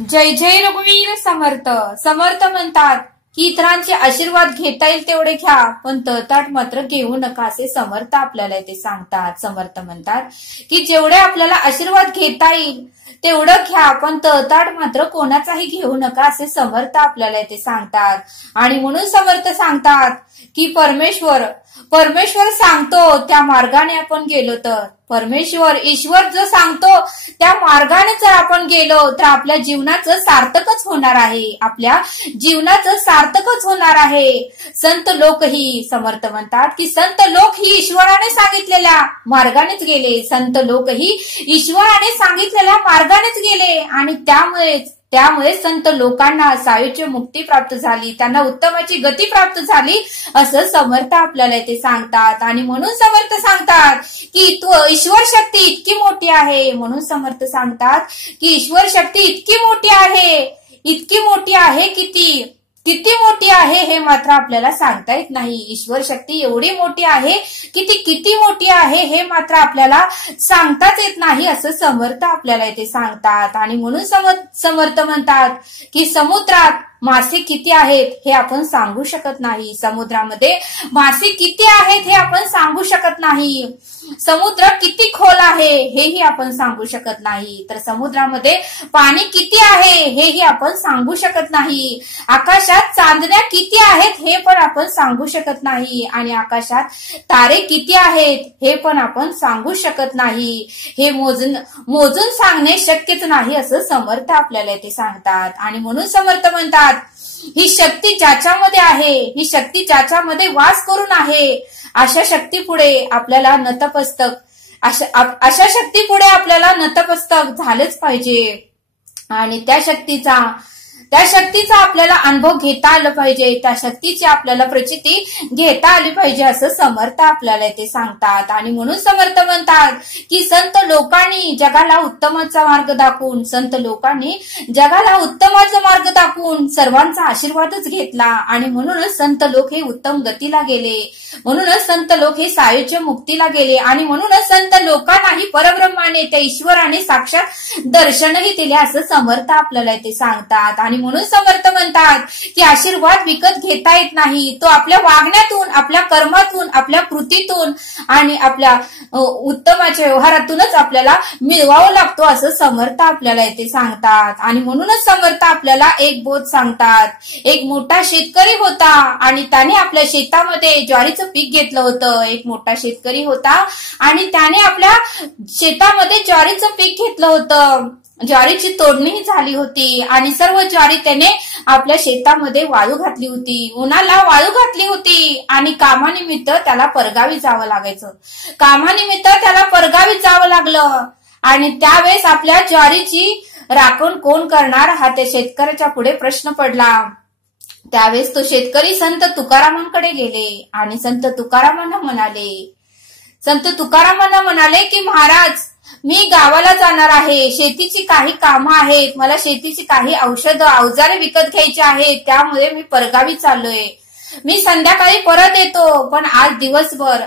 जय जय रघुवीर समर्थ. समर्थ म्हणतात की इतरांचे आशीर्वाद घेता येईल तेवढे घ्या, पण तळताट मात्र घेऊ नका असे समर्थ आपल्याला ते सांगतात. समर्थ म्हणतात की जेवढे आपल्याला आशीर्वाद घेता येईल तेवढं घ्या, पण तळताट मात्र कोणाचाही घेऊ नका असे समर्थ आपल्याला ते सांगतात. आणि म्हणून समर्थ सांगतात की परमेश्वर सांगतो त्या मार्गाने आपण गेलो तर ईश्वर जो सांगतो त्या मार्गाने जर आपण गेलो तर आपल्या जीवनाचं सार्थकच होणार आहे. आपल्या जीवनाचं सार्थकच होणार आहे. संत लोकही समर्थ म्हणतात की संत लोक ही ईश्वराने सांगितलेल्या मार्गानेच गेले. संत लोकही ईश्वराने सांगितलेल्या मार्गानेच गेले आणि त्यामुळे संत लोकांना सायुज्य मुक्ती प्राप्त झाली, त्यांना उत्तमाची गती प्राप्त झाली असं समर्थ आपल्याला ते सांगतात. आणि म्हणून समर्थ सांगतात की ईश्वर शक्ती इतकी मोठी आहे. म्हणून समर्थ सांगतात की ईश्वर शक्ती इतकी मोठी आहे किती मोठी आहे हे मात्र आपल्याला सांगता येत नाही. ईश्वर शक्ती एवढी मोठी आहे की ती किती मोठी आहे हे मात्र आपल्याला सांगताच येत नाही असं समर्थ आपल्याला ते सांगतात. आणि म्हणून समर्थ म्हणतात की समुद्रात मासे किती आहेत हे आपण सांगू शकत नाही. समुद्रामध्ये मासे किती आहेत हे आपण सांगू शकत नाही. समुद्र किती खोल आहे हेही आपण सांगू शकत नाही. तर समुद्रामध्ये पाणी किती आहे हेही आपण सांगू शकत नाही. आकाशात चांदण्या किती आहेत हे पण आपण सांगू शकत नाही. आणि आकाशात तारे किती आहेत हे पण आपण सांगू शकत नाही. हे मोजून सांगणे शक्यच नाही असं समर्थ आपल्याला ते सांगतात. आणि म्हणून समर्थ म्हणतात ही शक्ती ज्याच्यामध्ये आहे, ही शक्ती ज्याच्यामध्ये वास करून आहे, अशा शक्तीपुढे आपल्याला नतमस्तक झालंच पाहिजे. आणि त्या शक्तीचा आपल्याला अनुभव घेता आला पाहिजे, त्या शक्तीची आपल्याला प्रचिती घेता आली पाहिजे असं समर्थ आपल्याला ते सांगतात. आणि म्हणून समर्थ म्हणतात की संत लोकांनी जगाला उत्तमाचा मार्ग दाखवून सर्वांचा आशीर्वादच घेतला. आणि म्हणूनच संत लोक हे उत्तम गतीला गेले, म्हणूनच संत लोक हे सायुज्य मुक्तीला गेले. आणि म्हणूनच संत लोकांनाही परब्रह्माने त्या ईश्वराने साक्षात दर्शनही दिले असं समर्थ आपल्याला ते सांगतात. आणि म्हणून समर्थ म्हणतात की आशीर्वाद विकत घेता येत नाही, तो आपल्या वागण्यातून, आपल्या कर्मातून, आपल्या कृतीतून आणि आपल्या उत्तमाच्या व्यवहारातूनच आपल्याला मिळवावा लागतो असं समर्थ आपल्याला इथे सांगतात. आणि म्हणूनच समर्थ आपल्याला एक बोध सांगतात. एक मोठा शेतकरी होता आणि त्याने आपल्या शेतामध्ये ज्वारीचं पीक घेतलं होतं. एक मोठा शेतकरी होता आणि त्याने आपल्या शेतामध्ये ज्वारीचं पीक घेतलं होतं. ज्वारीची तोडणीही झाली होती आणि सर्व ज्वारी त्याने आपल्या शेतामध्ये वाळू घातली होती, उन्हाला वाळू घातली होती. आणि कामानिमित्त त्याला परगावी जावं लागलं. आणि त्यावेळेस आपल्या ज्वारीची राखण कोण करणार हा त्या शेतकऱ्याच्या पुढे प्रश्न पडला. त्यावेळेस तो शेतकरी संत तुकारामांकडे गेले आणि संत तुकारामांना म्हणाले की महाराज, मी गावाला जाणार आहे, शेतीची काही कामं आहेत, मला शेतीची काही अवजारे विकत घ्यायची आहेत, त्यामुळे मी परगावी चाललोय. मी संध्याकाळी परत येतो, पण आज दिवसभर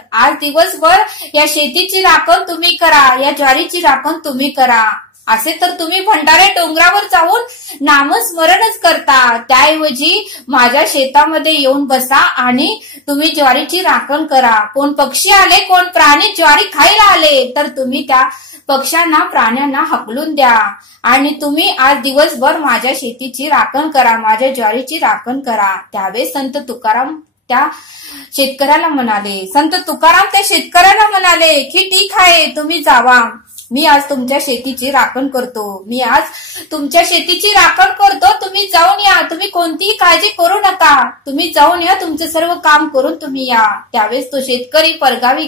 या शेतीची राखण तुम्ही करा, या ज्वारीची राखण तुम्ही करा. असे तर तुम्ही भंडारे डोंगरावर जाऊन नामस्मरणच करता, त्याऐवजी माझ्या शेतामध्ये येऊन बसा आणि तुम्ही ज्वारीची राखण करा. कोण पक्षी आले, कोण प्राणी ज्वारी खायला आले तर तुम्ही त्या पक्ष्यांना, प्राण्यांना हकलून द्या आणि तुम्ही आज दिवसभर माझ्या शेतीची राखण करा, माझ्या ज्वारीची राखण करा. त्यावेळेस संत तुकाराम त्या शेतकऱ्याला म्हणाले की ठीक आहे, तुम्ही जावा, मी आज तुमच्या शेतीची राखण करतो, तुम्ही जाऊन या, तुम्ही कोणतीही काळजी करू नका, तुम्ही जाऊन या, तुमचं सर्व काम करून तुम्ही या. त्यावेळेस तो शेतकरी परगावी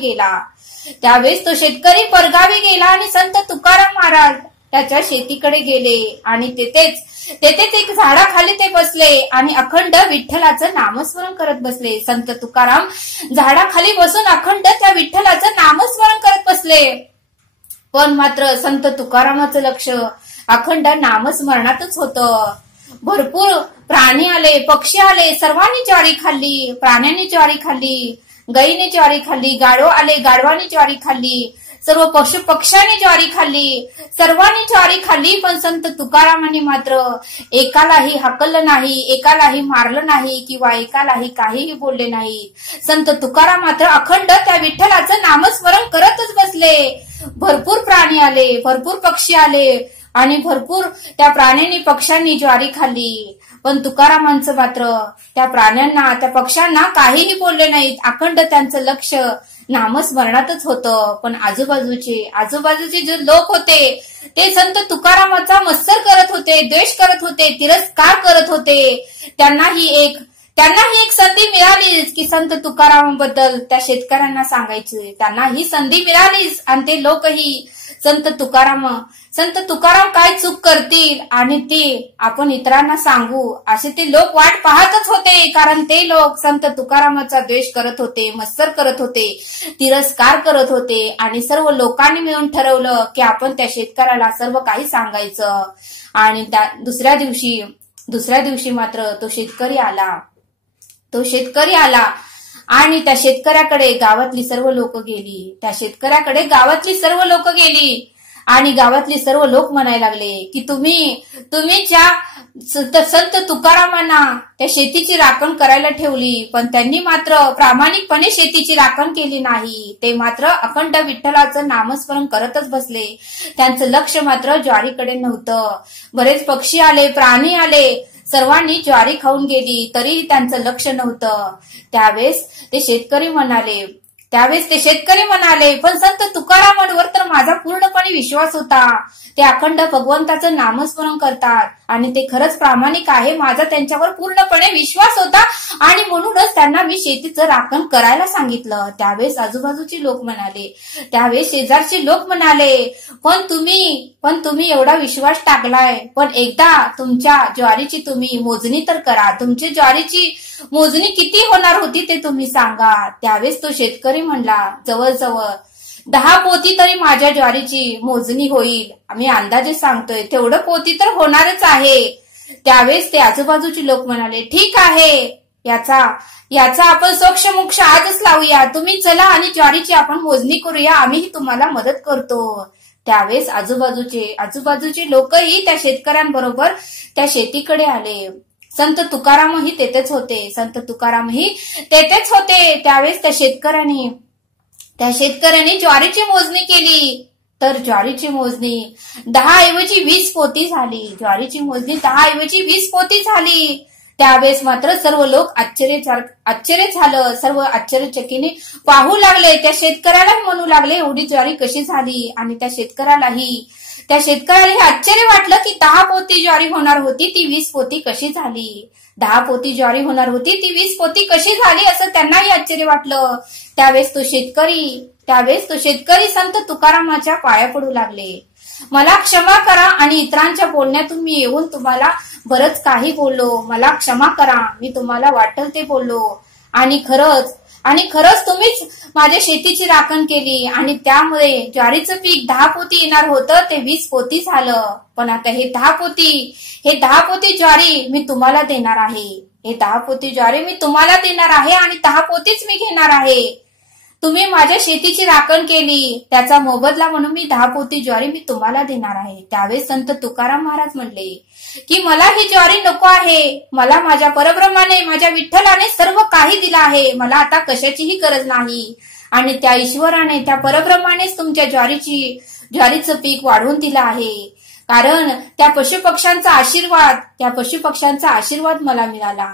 गेला आणि संत तुकाराम महाराज त्याच्या शेतीकडे गेले आणि तेथेच एक झाडाखाली ते बसले आणि अखंड विठ्ठलाचं नामस्मरण करत बसले. संत तुकाराम झाडाखाली बसून अखंड त्या विठ्ठलाचं नामस्मरण करत बसले. पण मात्र संत तुकारामाचं लक्ष अखंड नामस्मरणातच होतं. भरपूर प्राणी आले, पक्षी आले, सर्वांनी ज्वारी खाल्ली, प्राण्यांनी ज्वारी खाल्ली, गाईने ज्वारी खाल्ली, गाढव आले, गाढवानी ज्वारी खाल्ली. सर्व पशु पक्ष्यांनी ज्वारी खाल्ली, सर्वांनी ज्वारी खाल्ली, पण संत तुकारामांनी मात्र एकालाही हाकललं नाही, एकालाही मारलं नाही किंवा एकालाही काहीही बोलले नाही. संत तुकाराम मात्र अखंड त्या विठ्ठलाचं नामस्मरण करतच बसले. भरपूर प्राणी आले, भरपूर पक्षी आले आणि भरपूर त्या प्राण्यांनी पक्ष्यांनी ज्वारी खाल्ली, पण तुकारामांचं मात्र त्या प्राण्यांना त्या पक्ष्यांना काहीही बोलले नाहीत. अखंड त्यांचं लक्ष नामस्मरणातच होतं. पण आजूबाजूचे जे लोक होते ते संत तुकारामाचा मत्सर करत होते, द्वेष करत होते, तिरस्कार करत होते. त्यांनाही एक संधी मिळालीच की संत तुकारामांबद्दल त्या शेतकऱ्यांना सांगायचे. त्यांना ही संधी मिळालीच आणि ते लोकही संत तुकाराम काय चूक करतील आणि ते आपण इतरांना सांगू असे ते लोक वाट पाहतच होते. कारण ते लोक संत तुकारामाचा द्वेष करत होते, मत्सर करत होते, तिरस्कार करत होते आणि सर्व लोकांनी मिळून ठरवलं की आपण त्या शेतकऱ्याला सर्व काही सांगायचं. आणि दुसऱ्या दिवशी मात्र तो शेतकरी आला आणि त्या शेतकऱ्याकडे गावातली सर्व लोक गेली आणि गावातली सर्व लोक म्हणायला लागले की तुम्ही ज्या संत तुकारामांना त्या शेतीची राखण करायला ठेवली, पण त्यांनी मात्र प्रामाणिकपणे शेतीची राखण केली नाही. ते मात्र अखंड विठ्ठलाचं नामस्मरण करतच बसले. त्यांचं लक्ष मात्र ज्वारीकडे नव्हतं. बरेच पक्षी आले, प्राणी आले, सर्वांनी ज्वारी खाऊन गेली, तरी त्यांचं लक्ष नव्हतं. त्यावेळेस ते शेतकरी म्हणाले, पण संत तुकारामांवर तर माझा पूर्णपणे विश्वास होता. ते अखंड भगवंताचं नामस्मरण करतात आणि ते खरंच प्रामाणिक आहे. माझा त्यांच्यावर पूर्णपणे विश्वास होता आणि म्हणूनच त्यांना मी शेतीचं राखण करायला सांगितलं. त्यावेळेस आजूबाजूचे लोक म्हणाले, त्यावेळेस शेजारचे लोक म्हणाले, पण तुम्ही एवढा विश्वास टाकलाय, पण एकदा तुमच्या ज्वारीची तुम्ही मोजणी तर करा. तुमची ज्वारीची मोजणी किती होणार होती ते तुम्ही सांगा. त्यावेळेस तो शेतकरी म्हणला, जवळजवळ 10 पोती तरी माझ्या ज्वारीची मोजणी होईल. आम्ही अंदाजे सांगतोय, तेवढं पोती तर होणारच आहे. त्यावेळेस ते आजूबाजूचे लोक म्हणाले, ठीक आहे, याचा आपण सोक्षमोक्ष आजच लावूया. तुम्ही चला आणि ज्वारीची आपण मोजणी करूया, आम्हीही तुम्हाला मदत करतो. त्यावेळेस आजूबाजूचे लोकही त्या शेतकऱ्यांबरोबर त्या शेतीकडे आले. संत तुकारामही तेथेच होते. त्यावेळेस त्या शेतकऱ्यांनी ज्वारीची मोजणी केली, तर ज्वारीची मोजणी 10 ऐवजी 20 पोती झाली. त्यावेळेस मात्र सर्व लोक आश्चर्य झालं. सर्व आश्चर्यचकित पाहू लागले. त्या शेतकऱ्याला म्हणू लागले, एवढी ज्वारी कशी झाली? आणि त्या शेतकऱ्यालाही आश्चर्य वाटलं की 10 पोती ज्वारी होणार होती ती 20 पोती कशी झाली. 10 पोती ज्वारी होणार होती ती 20 पोती कशी झाली असं त्यांनाही आश्चर्य वाटलं. त्यावेळेस तो शेतकरी संत तुकारामाच्या पाया पडू लागले. मला क्षमा करा आणि इतरांच्या बोलण्यातून मी येऊन तुम्हाला बरंच काही बोललो. मला क्षमा करा, मी तुम्हाला वाटेल ते बोललो आणि खरंच तुम्हीच माझ्या शेतीची राखण केली आणि त्यामुळे ज्वारीचं पीक 10 पोती येणार होतं ते 20 पोती झालं. पण आता हे 10 पोती ज्वारी मी तुम्हाला देणार आहे आणि 10 पोतीच मी घेणार आहे. तुम्ही माझ्या शेतीची राखण केली, त्याचा मोबदला म्हणून मी 10 पोती ज्वारी मी तुम्हाला देणार आहे. त्यावेळेस संत तुकाराम महाराज म्हणले की मला ही ज्वारी नको आहे. मला माझ्या परब्रह्माने, माझ्या विठ्ठलाने सर्व काही दिलं आहे. मला आता कशाचीही गरज नाही आणि त्या ईश्वराने, त्या परब्रह्मानेच तुमच्या ज्वारीचं पीक वाढवून दिलं आहे. कारण त्या पशुपक्ष्यांचा आशीर्वाद मला मिळाला,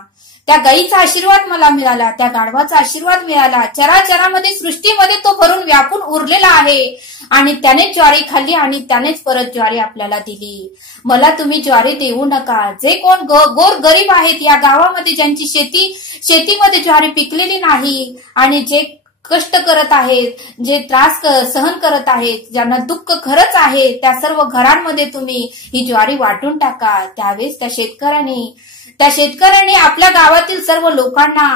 त्या गायीचा आशीर्वाद मला मिळाला, त्या गाढवाचा आशीर्वाद मिळाला. चराचरामध्ये, सृष्टीमध्ये तो भरून व्यापून उरलेला आहे आणि त्याने ज्वारी खाल्ली आणि त्यानेच परत ज्वारी आपल्याला दिली. मला तुम्ही ज्वारी देऊ नका. जे कोण गोर गरीब आहेत या गावामध्ये, ज्यांची शेतीमध्ये ज्वारी पिकलेली नाही आणि जे कष्ट करत आहेत, जे त्रास सहन करत आहेत, ज्यांना दुःख खरंच आहे, त्या सर्व घरांमध्ये तुम्ही ही ज्वारी वाटून टाका. त्यावेळेस त्या शेतकऱ्यांनी आपल्या गावातील सर्व लोकांना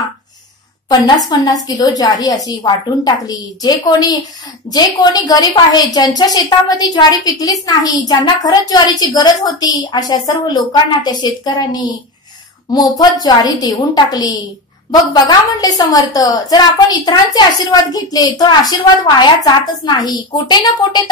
50-50 किलो ज्वारी अशी वाटून टाकली. जे कोणी गरीब आहे, ज्यांच्या शेतामध्ये ज्वारी पिकलीच नाही, ज्यांना खरंच ज्वारीची गरज होती, अशा सर्व लोकांना त्या शेतकऱ्यांनी मोफत ज्वारी देऊन टाकली. बघा म्हणले समर्थ, जर आपण इतरांचे आशीर्वाद घेतले तर आशीर्वाद वाया जातच नाही. कुठे ना कुठे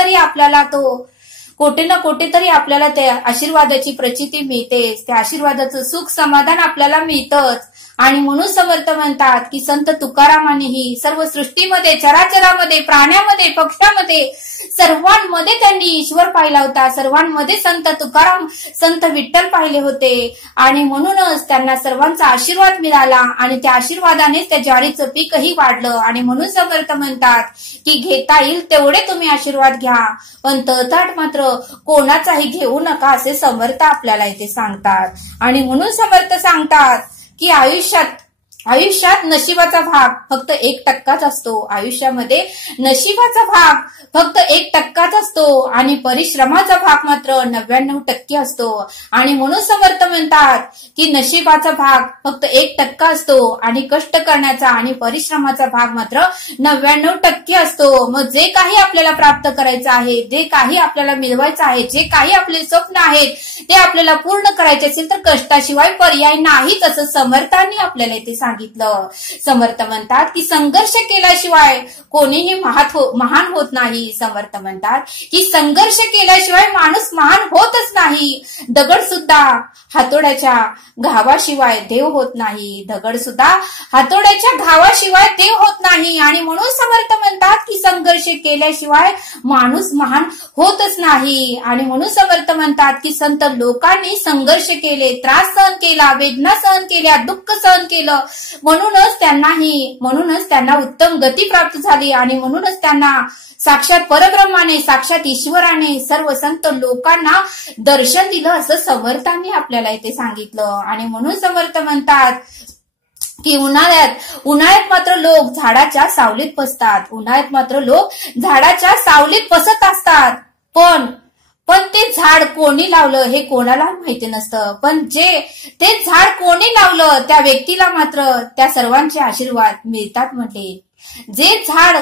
तरी आपल्याला त्या आशीर्वादाची प्रचिती मिळतेच, त्या आशीर्वादाचं सुख समाधान आपल्याला मिळतच. आणि म्हणून समर्थ म्हणतात की संत तुकारामानेही सर्व सृष्टीमध्ये, चराचरामध्ये, प्राण्यामध्ये, पक्ष्यामध्ये, सर्वांमध्ये त्यांनी ईश्वर पाहिला होता. सर्वांमध्ये संत तुकाराम, संत विठ्ठल पाहिले होते. आणि म्हणूनच त्यांना सर्वांचा आशीर्वाद मिळाला आणि त्या आशीर्वादानेच त्या ज्वारीचं पीकही वाढलं. आणि म्हणून समर्थ म्हणतात की घेता येईल तेवढे तुम्ही आशीर्वाद घ्या, पण तळताट मात्र कोणाचाही घेऊ नका, असे समर्थ आपल्याला इथे सांगतात. आणि म्हणून समर्थ सांगतात की आयुष्यात नशिबाचा भाग फक्त 1% असतो. आयुष्यामध्ये नशिबाचा भाग फक्त 1% असतो आणि परिश्रमाचा भाग मात्र 99% असतो. आणि म्हणून समर्थ म्हणतात की नशिबाचा भाग फक्त 1% असतो आणि कष्ट करण्याचा आणि परिश्रमाचा भाग मात्र 99% असतो. मग जे काही आपल्याला प्राप्त करायचं आहे, जे काही आपल्याला मिळवायचं आहे, जे काही आपले स्वप्न आहेत ते आपल्याला पूर्ण करायचे असेल तर कष्टाशिवाय पर्याय नाहीच, असं समर्थांनी आपल्याला इथे सांगितलं. समर्थ म्हणतात की संघर्ष केल्याशिवाय कोणीही महान होत नाही. समर्थ म्हणतात की संघर्ष केल्याशिवाय माणूस महान होतच नाही. दगड सुद्धा हातोड्याच्या घावाशिवाय देव होत नाही. दगड सुद्धा हातोड्याच्या घावाशिवाय देव होत नाही. आणि म्हणून समर्थ म्हणतात की संघर्ष केल्याशिवाय माणूस महान होतच नाही. आणि म्हणून समर्थ म्हणतात की संत लोकांनी संघर्ष केले, त्रास सहन केला, वेदना सहन केल्या, दुःख सहन केलं, म्हणूनच त्यांना उत्तम गती प्राप्त झाली. आणि म्हणूनच त्यांना साक्षात परब्रह्माने, साक्षात ईश्वराने सर्व संत लोकांना दर्शन दिलं, असं समर्थांनी आपल्याला इथे सांगितलं. आणि म्हणून समर्थ म्हणतात की उन्हाळ्यात मात्र लोक झाडाच्या सावलीत बसतात. उन्हाळ्यात मात्र लोक झाडाच्या सावलीत बसत असतात. पण ते झाड कोणी लावलं हे कोणाला माहिती नसतं. पण ते झाड कोणी लावलं त्या व्यक्तीला मात्र त्या सर्वांचे आशीर्वाद मिळतात म्हटले. जे झाड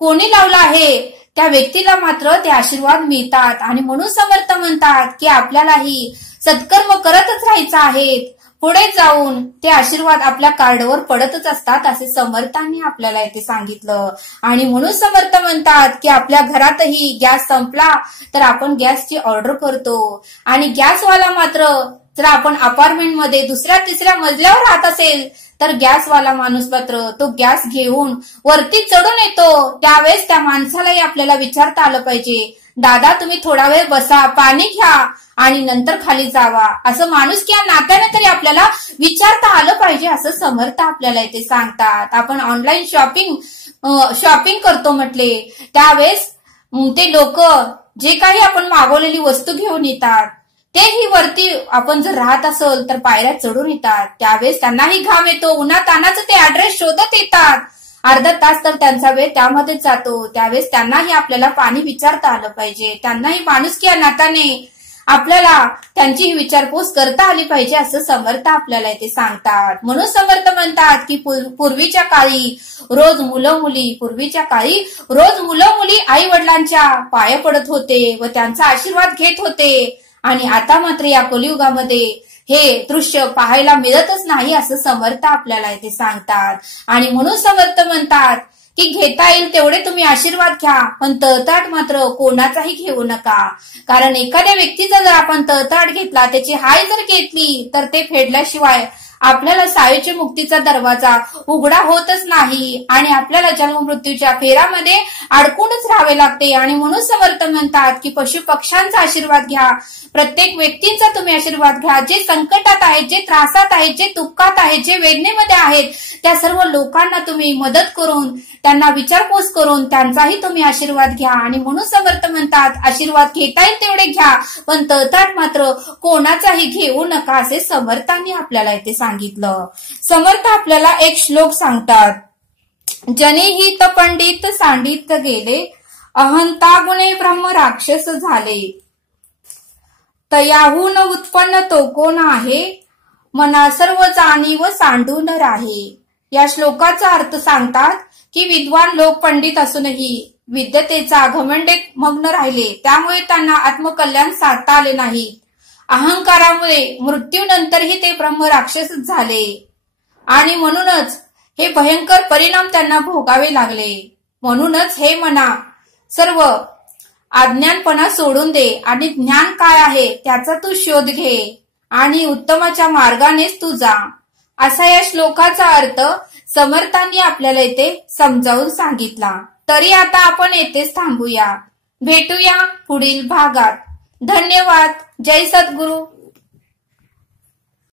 कोणी लावलं आहे त्या व्यक्तीला मात्र ते आशीर्वाद मिळतात. आणि म्हणून समर्थ म्हणतात की आपल्यालाही सत्कर्म करतच राहायचं आहे. पुढे जाऊन ते आशीर्वाद आपल्या कार्डवर पडतच असतात, असे समर्थांनी आपल्याला इथे सांगितलं. आणि म्हणून समर्थ म्हणतात की आपल्या घरातही गॅस संपला तर आपण गॅसची ऑर्डर करतो. आणि गॅसवाला मात्र जर आपण अपार्टमेंटमध्ये 2ऱ्या-3ऱ्या मजल्यावर राहत असेल तर गॅसवाला माणूस मात्र तो गॅस घेऊन वरती चढून येतो. त्यावेळेस त्या माणसालाही आपल्याला विचारता आलं पाहिजे, दादा तुम्ही थोडा वेळ बसा, पाणी घ्या आणि नंतर खाली जावा, असं माणूस किंवा नात्याने तरी आपल्याला विचारता आलं पाहिजे, असं समर्थ आपल्याला इथे सांगतात. आपण ऑनलाईन शॉपिंग करतो म्हटले, त्यावेळेस ते लोक जे काही आपण मागवलेली वस्तू घेऊन येतात तेही वरती आपण जर राहत असेल तर पायऱ्या चढून येतात. त्यावेळेस त्यांनाही घाम येतो, उन्हातानाचं ते ऍड्रेस शोधत येतात. अर्धा तास तर त्यांचा वेळ त्यामध्येच जातो. त्यावेळेस त्यांनाही आपल्याला पाणी विचारता आलं पाहिजे. त्यांनाही माणुसकी या नात्याने आपल्याला त्यांची विचारपूस करता आली पाहिजे, असं समर्थ आपल्याला इथे सांगतात. म्हणून समर्थ म्हणतात की पूर्वीच्या काळी रोज मुलं मुली आई वडिलांच्या पाया पडत होते व त्यांचा आशीर्वाद घेत होते. आणि आता मात्र या कलियुगामध्ये हे दृश्य पाहायला मिळतच नाही, असं समर्थ आपल्याला इथे सांगतात. आणि म्हणून समर्थ म्हणतात की घेता येईल तेवढे तुम्ही आशीर्वाद घ्या, पण तळताट मात्र कोणाचाही घेऊ नका. कारण एखाद्या व्यक्तीचा जर आपण तळताट घेतला, त्याची हाय जर घेतली तर ते फेडल्याशिवाय आपल्याला सायुज्य मुक्तीचा दरवाजा उघडा होतच नाही आणि आपल्याला जन्म मृत्यूच्या फेरामध्ये अडकूनच राहावे लागते. आणि म्हणून समर्थ म्हणतात की पशु पक्ष्यांचा आशीर्वाद घ्या, प्रत्येक व्यक्तींचा तुम्ही आशीर्वाद घ्या. जे संकटात आहेत, जे त्रासात आहेत, जे दुःखात आहेत, जे वेदनेमध्ये आहेत, त्या सर्व लोकांना तुम्ही मदत करून, त्यांना विचारपूस करून त्यांचाही तुम्ही आशीर्वाद घ्या. आणि म्हणून समर्थ म्हणतात आशीर्वाद घेता येईल तेवढे घ्या, पण तळताट मात्र कोणाचाही घेऊ नका, असे समर्थांनी आपल्याला इथे सांगितलं. समर्थ आपल्याला एक श्लोक सांगतात, जनेहित पंडित सांडित गेले, अहंता गुणे ब्रह्म राक्षस झाले, तयाहून उत्पन्न तो कोण आहे, मना सर्व जाणीव सांडून राहे. या श्लोकाचा अर्थ सांगतात की विद्वान लोक पंडित असूनही विद्यतेचा घमंडेत मग्न राहिले, त्यामुळे त्यांना आत्मकल्याण साधता आले नाही. अहंकारामुळे मृत्यूनंतरही ते ब्रह्म राक्षस झाले. आणि म्हणूनच हे भयंकर परिणाम त्यांना भोगावे लागले. म्हणूनच हे मना, सर्व अज्ञानपणा सोडून दे आणि ज्ञान काय आहे त्याचा तू शोध घे आणि उत्तमाच्या मार्गानेच तू जा, असा या श्लोकाचा अर्थ समर्थांनी आपल्याला इथे समजावून सांगितला. तरी आता आपण येथेच थांबूया. भेटूया पुढील भागात. धन्यवाद. जय सद्गुरु.